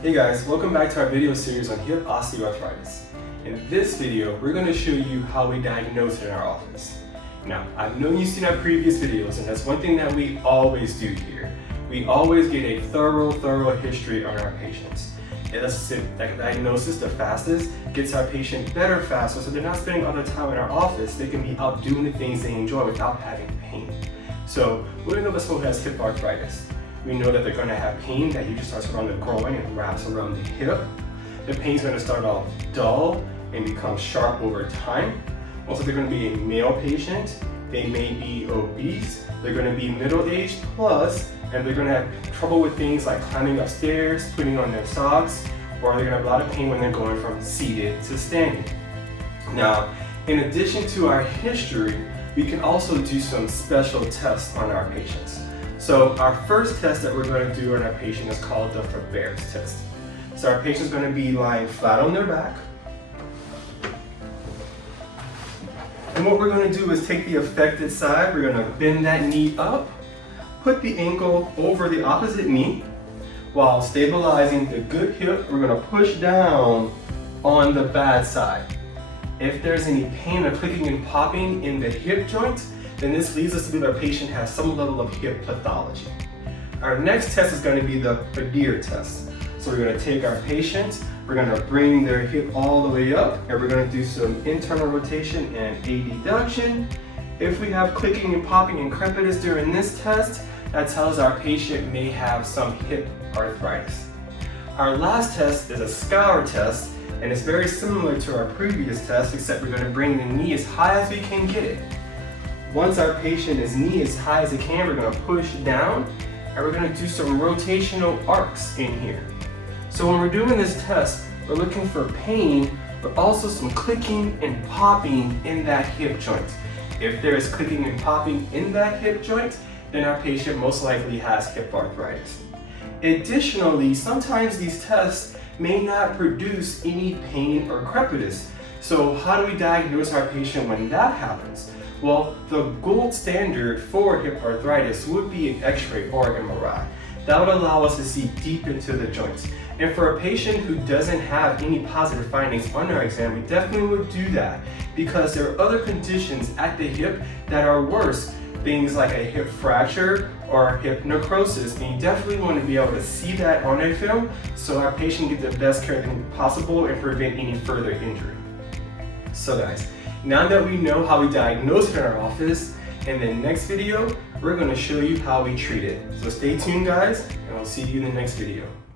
Hey guys, welcome back to our video series on hip osteoarthritis. In this video, we're going to show you how we diagnose it in our office. Now, I've known you've seen our previous videos, and that's one thing that we always do here. We always get a thorough history on our patients. It lets us diagnosis the fastest, gets our patient better faster, so they're not spending all their time in our office. They can be out doing the things they enjoy without having pain. So, we know if someone has hip arthritis. We know that they're going to have pain that usually starts around the groin and wraps around the hip. The pain's going to start off dull and become sharp over time. Also, they're going to be a male patient. They may be obese. They're going to be middle-aged plus, and they're going to have trouble with things like climbing upstairs, putting on their socks, or they're going to have a lot of pain when they're going from seated to standing. Now, in addition to our history, we can also do some special tests on our patients. So our first test that we're going to do on our patient is called the Faber's test. So our patient's going to be lying flat on their back. And what we're going to do is take the affected side, we're going to bend that knee up, put the ankle over the opposite knee, while stabilizing the good hip, we're going to push down on the bad side. If there's any pain or clicking and popping in the hip joint, then this leads us to believe our patient has some level of hip pathology. Our next test is going to be the Faber test. So we're going to take our patient, we're going to bring their hip all the way up, and we're going to do some internal rotation and adduction. If we have clicking and popping and crepitus during this test, that tells our patient may have some hip arthritis. Our last test is a scour test, and it's very similar to our previous test, except we're going to bring the knee as high as we can get it. Once our patient's knee is high as it can, we're going to push down, and we're going to do some rotational arcs in here. So when we're doing this test, we're looking for pain, but also some clicking and popping in that hip joint. If there is clicking and popping in that hip joint, then our patient most likely has hip arthritis. Additionally, sometimes these tests may not produce any pain or crepitus. So how do we diagnose our patient when that happens? Well, the gold standard for hip arthritis would be an X-ray or MRI. That would allow us to see deep into the joints. And for a patient who doesn't have any positive findings on our exam, we definitely would do that because there are other conditions at the hip that are worse, things like a hip fracture or hip necrosis, and you definitely want to be able to see that on a film so our patient can get the best care possible and prevent any further injury. So guys, now that we know how we diagnose it in our office, in the next video, we're going to show you how we treat it. So stay tuned guys, and I'll see you in the next video.